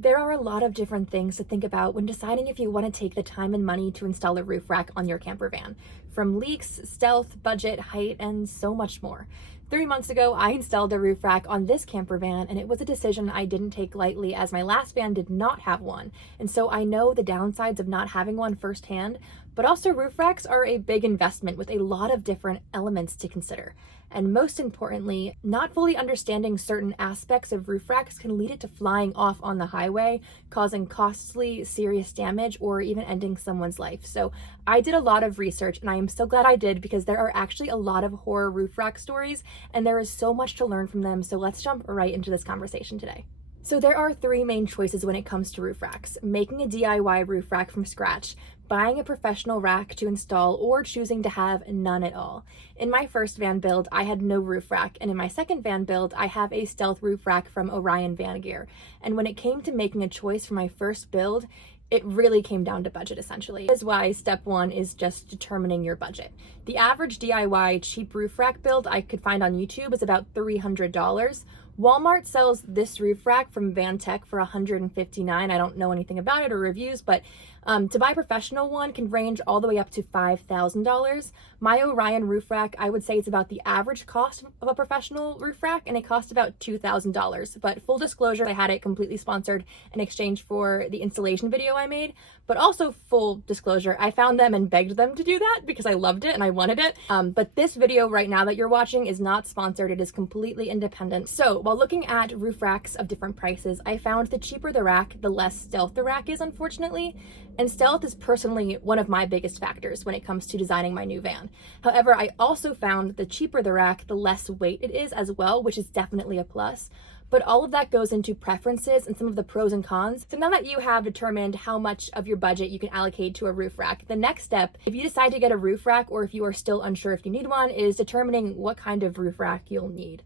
There are a lot of different things to think about when deciding if you want to take the time and money to install a roof rack on your camper van. From leaks, stealth, budget, height, and so much more. 3 months ago, I installed a roof rack on this camper van, and it was a decision I didn't take lightly as my last van did not have one. And so I know the downsides of not having one firsthand, but also roof racks are a big investment with a lot of different elements to consider. And most importantly, not fully understanding certain aspects of roof racks can lead it to flying off on the highway, causing costly, serious damage, or even ending someone's life. So I did a lot of research, and I am so glad I did because there are actually a lot of horror roof rack stories, and there is so much to learn from them. So let's jump right into this conversation today. So there are 3 main choices when it comes to roof racks: making a DIY roof rack from scratch, buying a professional rack to install, or choosing to have none at all. In my first van build, I had no roof rack, and in my second van build, I have a stealth roof rack from Orion Van Gear. And when it came to making a choice for my first build, it really came down to budget essentially. That is why step 1 is just determining your budget. The average DIY cheap roof rack build I could find on YouTube is about $300. Walmart sells this roof rack from Van Tech for $159. I don't know anything about it or reviews, but to buy a professional one can range all the way up to $5,000. My Orion roof rack, I would say it's about the average cost of a professional roof rack, and it cost about $2,000. But full disclosure, I had it completely sponsored in exchange for the installation video I made. But also full disclosure, I found them and begged them to do that because I loved it and I wanted it. But this video right now that you're watching is not sponsored. It is completely independent. So while looking at roof racks of different prices, I found the cheaper the rack, the less stealth the rack is, unfortunately. And stealth is personally one of my biggest factors when it comes to designing my new van. However, I also found the cheaper the rack, the less weight it is as well, which is definitely a plus. But all of that goes into preferences and some of the pros and cons. So now that you have determined how much of your budget you can allocate to a roof rack, the next step, if you decide to get a roof rack or if you are still unsure if you need one, is determining what kind of roof rack you'll need.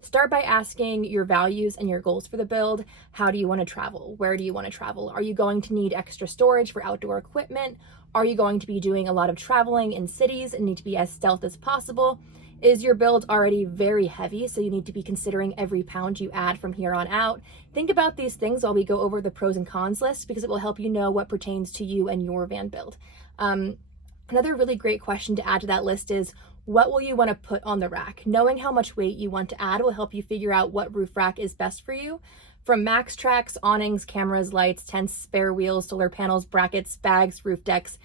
Start by asking your values and your goals for the build. How do you want to travel? Where do you want to travel? Are you going to need extra storage for outdoor equipment? Are you going to be doing a lot of traveling in cities and need to be as stealth as possible? Is your build already very heavy, so you need to be considering every pound you add from here on out? Think about these things while we go over the pros and cons list because it will help you know what pertains to you and your van build. Another really great question to add to that list is, what will you want to put on the rack? Knowing how much weight you want to add will help you figure out what roof rack is best for you. From max tracks, awnings, cameras, lights, tents, spare wheels, solar panels, brackets, bags, roof decks,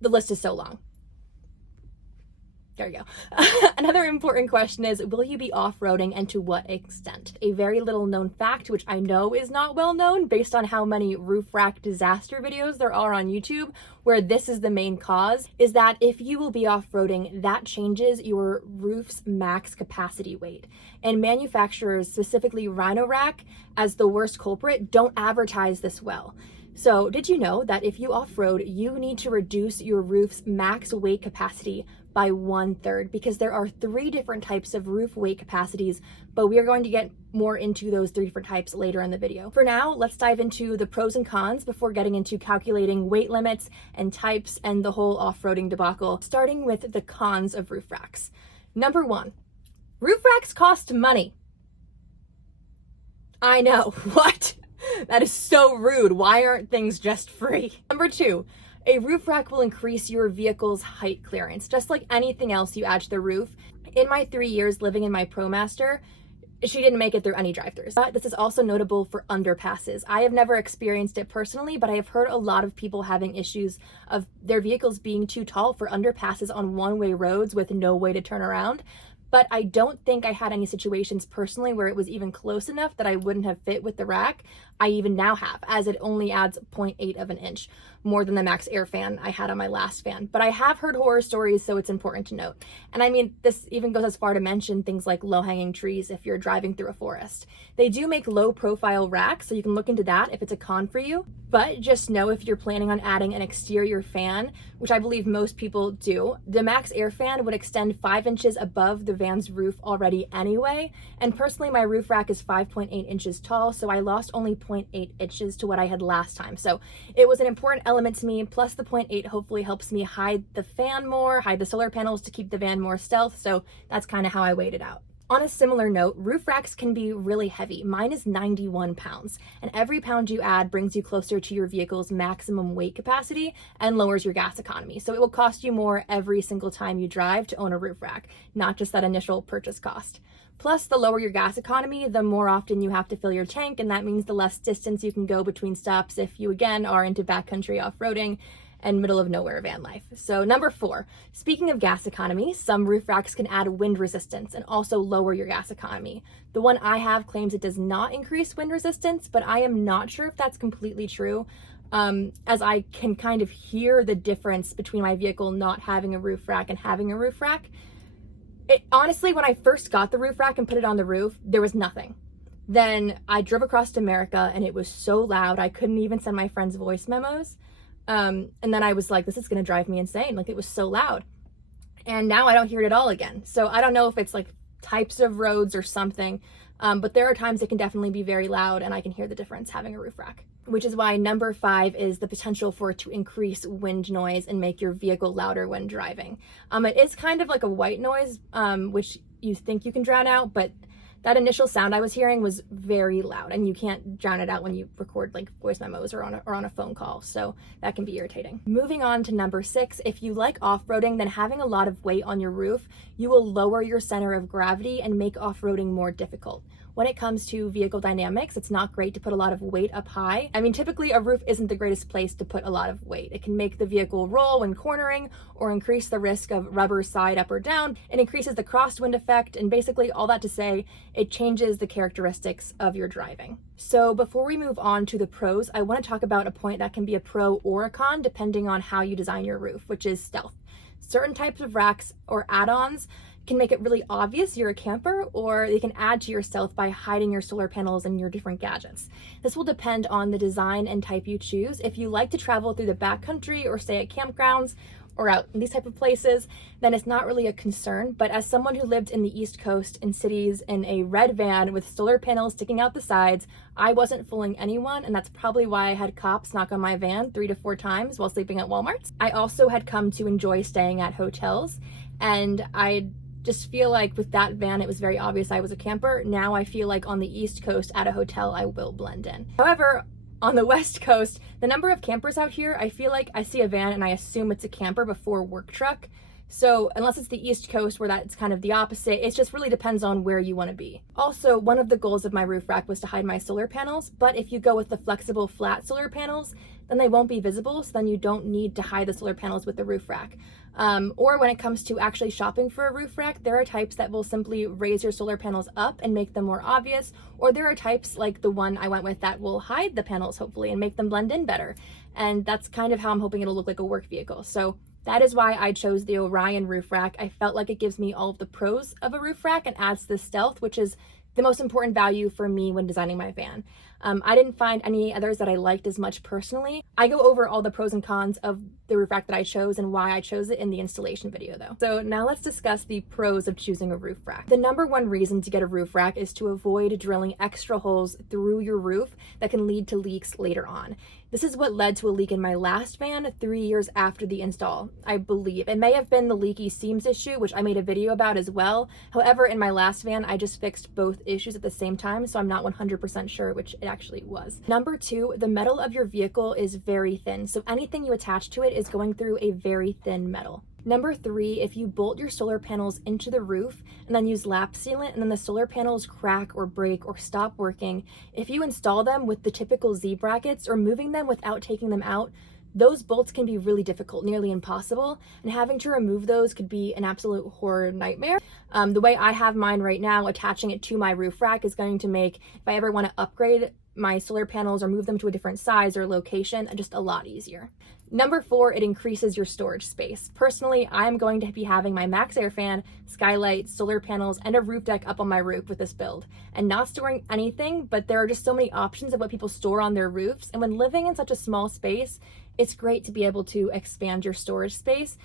the list is so long. There you go. Another important question is, will you be off-roading and to what extent? A very little known fact, which I know is not well known based on how many roof rack disaster videos there are on YouTube, where this is the main cause, is that if you will be off-roading, that changes your roof's max capacity weight. And manufacturers, specifically Rhino Rack, as the worst culprit, don't advertise this well. So did you know that if you off-road, you need to reduce your roof's max weight capacity by 1/3, because there are 3 different types of roof weight capacities, but we are going to get more into those 3 different types later in the video. For now, let's dive into the pros and cons before getting into calculating weight limits and types and the whole off-roading debacle, starting with the cons of roof racks. Number 1, roof racks cost money. I know, what? That is so rude. Why aren't things just free? Number 2, a roof rack will increase your vehicle's height clearance, just like anything else you add to the roof. In my 3 years living in my ProMaster, she didn't make it through any drive-thrus. But this is also notable for underpasses. I have never experienced it personally, but I have heard a lot of people having issues of their vehicles being too tall for underpasses on one-way roads with no way to turn around. But I don't think I had any situations personally where it was even close enough that I wouldn't have fit with the rack. I even now have, as it only adds 0.8 of an inch, more than the max air fan I had on my last fan. But I have heard horror stories, so it's important to note. And I mean, this even goes as far to mention things like low-hanging trees if you're driving through a forest. They do make low-profile racks, so you can look into that if it's a con for you. But just know if you're planning on adding an exterior fan, which I believe most people do, the max air fan would extend 5 inches above the van's roof already anyway. And personally, my roof rack is 5.8 inches tall, so I lost only 0.8 inches to what I had last time. So it was an important element to me, plus the 0.8 hopefully helps me hide the fan more, hide the solar panels to keep the van more stealth. So that's kind of how I weighed it out. On a similar note, roof racks can be really heavy. Mine is 91 pounds, and every pound you add brings you closer to your vehicle's maximum weight capacity and lowers your gas economy. So it will cost you more every single time you drive to own a roof rack, not just that initial purchase cost. Plus, the lower your gas economy, the more often you have to fill your tank, and that means the less distance you can go between stops if you, again, are into backcountry off-roading and middle of nowhere van life. So number 4, speaking of gas economy, some roof racks can add wind resistance and also lower your gas economy. The one I have claims it does not increase wind resistance, but I am not sure if that's completely true, as I can kind of hear the difference between my vehicle not having a roof rack and having a roof rack. Honestly, when I first got the roof rack and put it on the roof, there was nothing. Then I drove across America and it was so loud I couldn't even send my friends voice memos. And then I was like, this is going to drive me insane. Like, it was so loud. And now I don't hear it at all again. So I don't know if it's like types of roads or something, but there are times it can definitely be very loud and I can hear the difference having a roof rack. Which is why number 5 is the potential for it to increase wind noise and make your vehicle louder when driving. It is kind of like a white noise, which you think you can drown out, but that initial sound I was hearing was very loud, and you can't drown it out when you record like voice memos or on a phone call, so that can be irritating. Moving on to number 6, if you like off-roading, then having a lot of weight on your roof, you will lower your center of gravity and make off-roading more difficult. When it comes to vehicle dynamics, it's not great to put a lot of weight up high. I mean, typically a roof isn't the greatest place to put a lot of weight. It can make the vehicle roll when cornering or increase the risk of rubber side up or down. It increases the crosswind effect, and basically all that to say, it changes the characteristics of your driving. So before we move on to the pros, I want to talk about a point that can be a pro or a con depending on how you design your roof, which is stealth. Certain types of racks or add-ons can make it really obvious you're a camper, or they can add to your stealth by hiding your solar panels and your different gadgets. This will depend on the design and type you choose. If you like to travel through the backcountry or stay at campgrounds or out in these type of places, then it's not really a concern. But as someone who lived in the East Coast in cities in a red van with solar panels sticking out the sides, I wasn't fooling anyone, and that's probably why I had cops knock on my van 3 to 4 times while sleeping at Walmart. I also had come to enjoy staying at hotels, and I just feel like with that van, it was very obvious I was a camper. Now I feel like on the East Coast at a hotel, I will blend in. However, on the West Coast, the number of campers out here, I feel like I see a van and I assume it's a camper before work truck. So unless it's the East Coast where that's kind of the opposite, it just really depends on where you want to be. Also, one of the goals of my roof rack was to hide my solar panels, but if you go with the flexible flat solar panels, then they won't be visible, so then you don't need to hide the solar panels with the roof rack. Or when it comes to actually shopping for a roof rack, there are types that will simply raise your solar panels up and make them more obvious, or there are types like the one I went with that will hide the panels hopefully and make them blend in better. And that's kind of how I'm hoping it'll look like a work vehicle. So that is why I chose the Orion roof rack. I felt like it gives me all of the pros of a roof rack and adds the stealth, which is the most important value for me when designing my van. I didn't find any others that I liked as much personally. I go over all the pros and cons of the roof rack that I chose and why I chose it in the installation video though. So now let's discuss the pros of choosing a roof rack. The number one reason to get a roof rack is to avoid drilling extra holes through your roof that can lead to leaks later on. This is what led to a leak in my last van 3 years after the install, I believe. It may have been the leaky seams issue, which I made a video about as well. However, in my last van, I just fixed both issues at the same time, so I'm not 100% sure which it actually was. Number 2, the metal of your vehicle is very thin, so anything you attach to it is going through a very thin metal. Number 3, if you bolt your solar panels into the roof and then use lap sealant and then the solar panels crack or break or stop working, if you install them with the typical Z brackets or moving them without taking them out, those bolts can be really difficult, nearly impossible, and having to remove those could be an absolute horror nightmare. The way I have mine right now, attaching it to my roof rack is going to make, if I ever want to upgrade my solar panels or move them to a different size or location, just a lot easier. Number 4, it increases your storage space. Personally, I'm going to be having my max air fan, skylight, solar panels, and a roof deck up on my roof with this build, and not storing anything, but there are just so many options of what people store on their roofs, and when living in such a small space, it's great to be able to expand your storage space,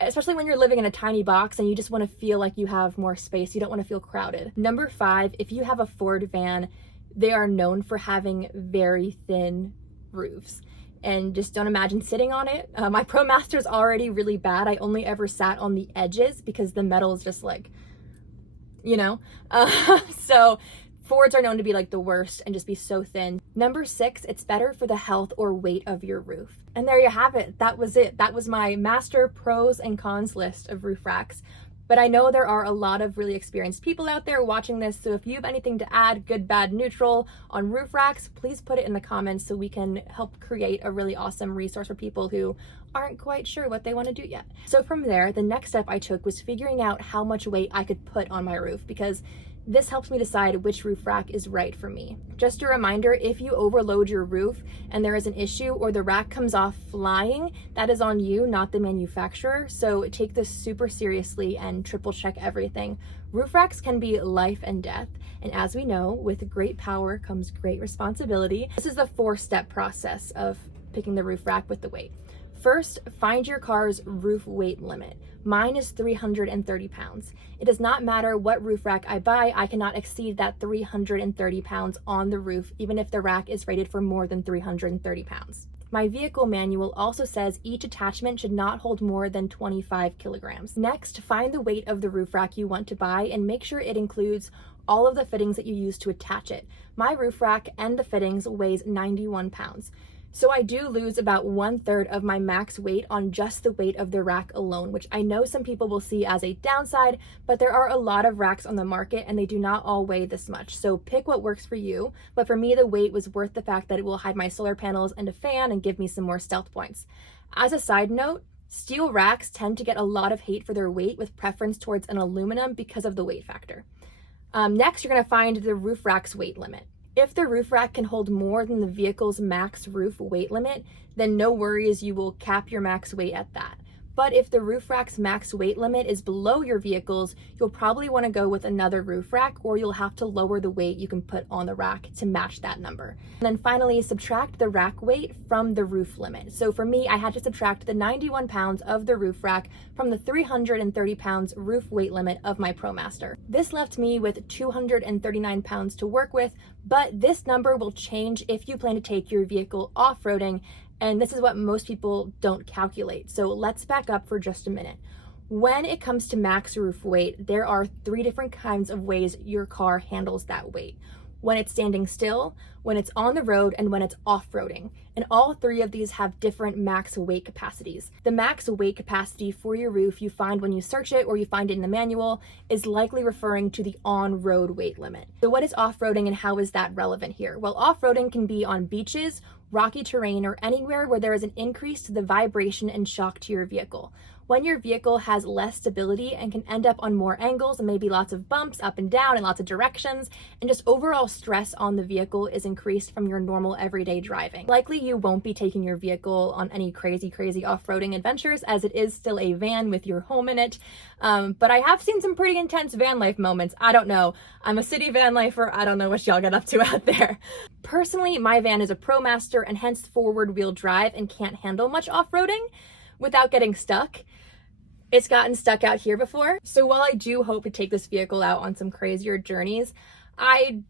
especially when you're living in a tiny box and you just want to feel like you have more space. You don't want to feel crowded. Number 5, if you have a Ford van, they are known for having very thin roofs. And just don't imagine sitting on it. My ProMaster is already really bad. I only ever sat on the edges because the metal is just like, you know? So Fords are known to be like the worst and just be so thin. Number 6, it's better for the health or weight of your roof. And there you have it. That was it. That was my master pros and cons list of roof racks. But I know there are a lot of really experienced people out there watching this, so if you have anything to add, good, bad, neutral, on roof racks, please put it in the comments so we can help create a really awesome resource for people who aren't quite sure what they want to do yet. So from there, the next step I took was figuring out how much weight I could put on my roof, because this helps me decide which roof rack is right for me. Just a reminder, if you overload your roof and there is an issue or the rack comes off flying, that is on you, not the manufacturer. So take this super seriously and triple check everything. Roof racks can be life and death. And as we know, with great power comes great responsibility. This is the 4-step process of picking the roof rack with the weight. First, find your car's roof weight limit. Mine is 330 pounds. It does not matter what roof rack I buy, I cannot exceed that 330 pounds on the roof, even if the rack is rated for more than 330 pounds. My vehicle manual also says each attachment should not hold more than 25 kilograms. Next, find the weight of the roof rack you want to buy and make sure it includes all of the fittings that you use to attach it. My roof rack and the fittings weighs 91 pounds. So I do lose about 1/3 of my max weight on just the weight of the rack alone, which I know some people will see as a downside, but there are a lot of racks on the market and they do not all weigh this much. So pick what works for you. But for me, the weight was worth the fact that it will hide my solar panels and a fan and give me some more stealth points. As a side note, steel racks tend to get a lot of hate for their weight with preference towards an aluminum because of the weight factor. Next, you're gonna find the roof rack's weight limit. If the roof rack can hold more than the vehicle's max roof weight limit, then no worries, you will cap your max weight at that. But if the roof rack's max weight limit is below your vehicle's, you'll probably want to go with another roof rack, or you'll have to lower the weight you can put on the rack to match that number. And then finally, subtract the rack weight from the roof limit. So for me, I had to subtract the 91 pounds of the roof rack from the 330 pounds roof weight limit of my ProMaster. This left me with 239 pounds to work with, but this number will change if you plan to take your vehicle off-roading, and this is what most people don't calculate. So let's back up for just a minute. When it comes to max roof weight, there are 3 different kinds of ways your car handles that weight. When it's standing still, when it's on the road, and when it's off-roading. And all 3 of these have different max weight capacities. The max weight capacity for your roof you find when you search it or you find it in the manual is likely referring to the on-road weight limit. So what is off-roading and how is that relevant here? Well, off-roading can be on beaches, rocky terrain, or anywhere where there is an increase to the vibration and shock to your vehicle. When your vehicle has less stability and can end up on more angles and maybe lots of bumps up and down in lots of directions, and just overall stress on the vehicle is increased from your normal everyday driving. Likely you won't be taking your vehicle on any crazy off-roading adventures, as it is still a van with your home in it. But I have seen some pretty intense van life moments. I don't know. I'm a city van lifer. I don't know what y'all get up to out there. Personally, my van is a ProMaster and hence forward wheel drive and can't handle much off-roading without getting stuck. It's gotten stuck out here before. So while I do hope to take this vehicle out on some crazier journeys, I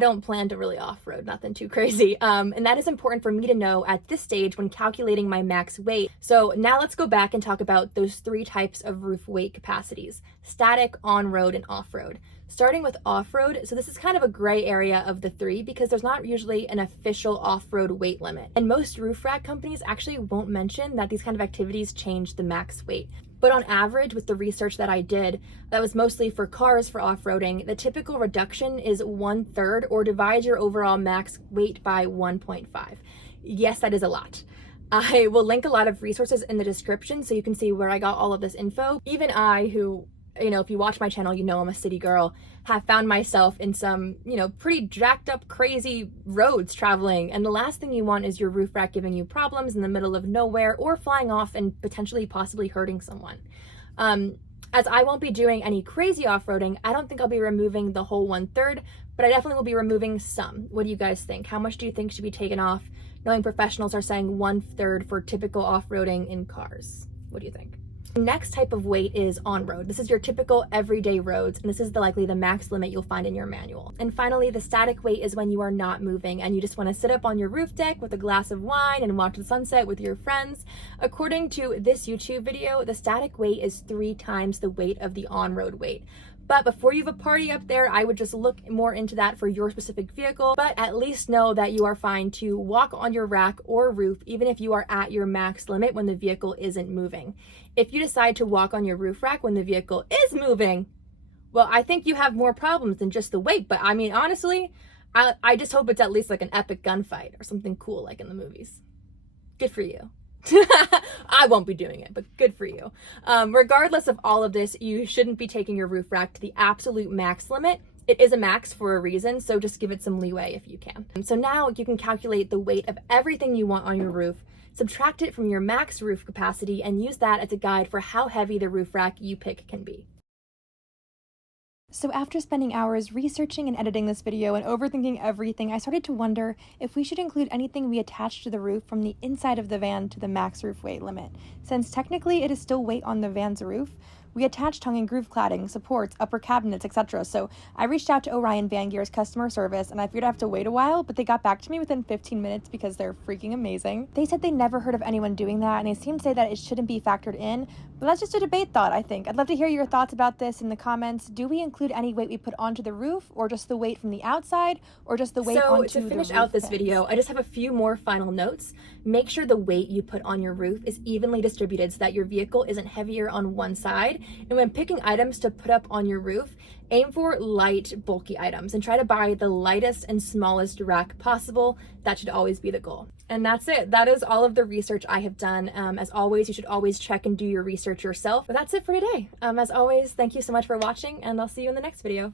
don't plan to really off-road, nothing too crazy. And that is important for me to know at this stage when calculating my max weight. So now let's go back and talk about those 3 types of roof weight capacities: static, on-road, and off-road. Starting with off-road, so this is kind of a gray area of the 3 because there's not usually an official off-road weight limit. And most roof rack companies actually won't mention that these kind of activities change the max weight. But on average, with the research that I did, that was mostly for cars for off-roading, the typical reduction is 1/3, or divide your overall max weight by 1.5. Yes, that is a lot. I will link a lot of resources in the description so you can see where I got all of this info. Even I, who, if you watch my channel, I'm a city girl, have found myself in some, pretty jacked up, crazy roads traveling. And the last thing you want is your roof rack giving you problems in the middle of nowhere or flying off and potentially possibly hurting someone. As I won't be doing any crazy off-roading, I don't think I'll be removing the whole 1/3, but I definitely will be removing some. What do you guys think? How much do you think should be taken off? Knowing professionals are saying 1/3 for typical off-roading in cars. What do you think? The next type of weight is on-road. This is your typical everyday roads, and this is likely the max limit you'll find in your manual. And finally, the static weight is when you are not moving and you just want to sit up on your roof deck with a glass of wine and watch the sunset with your friends. According to this YouTube video, the static weight is 3 times the weight of the on-road weight. But before you have a party up there, I would just look more into that for your specific vehicle, but at least know that you are fine to walk on your rack or roof even if you are at your max limit when the vehicle isn't moving. If you decide to walk on your roof rack when the vehicle is moving, well, I think you have more problems than just the weight. But I mean, honestly, I just hope it's at least like an epic gunfight or something cool like in the movies. Good for you. I won't be doing it, but good for you. Regardless of all of this, you shouldn't be taking your roof rack to the absolute max limit. It is a max for a reason, so just give it some leeway if you can. So now you can calculate the weight of everything you want on your roof, subtract it from your max roof capacity, and use that as a guide for how heavy the roof rack you pick can be. So after spending hours researching and editing this video and overthinking everything, I started to wonder if we should include anything we attach to the roof from the inside of the van to the max roof weight limit. Since technically it is still weight on the van's roof, we attached tongue and groove cladding, supports, upper cabinets, etc. So I reached out to Orion Van Gear's customer service, and I figured I'd have to wait a while, but they got back to me within 15 minutes because they're freaking amazing. They said they never heard of anyone doing that, and they seemed to say that it shouldn't be factored in, but that's just a debate thought, I think. I'd love to hear your thoughts about this in the comments. Do we include any weight we put onto the roof, or just the weight from the outside, or just the weight onto the roof? So to finish out this video, I just have a few more final notes. Make sure the weight you put on your roof is evenly distributed so that your vehicle isn't heavier on one side. And when picking items to put up on your roof, aim for light, bulky items and try to buy the lightest and smallest rack possible. That should always be the goal. And that's it. That is all of the research I have done. As always, you should always check and do your research yourself. But that's it for today. As always, thank you so much for watching, and I'll see you in the next video.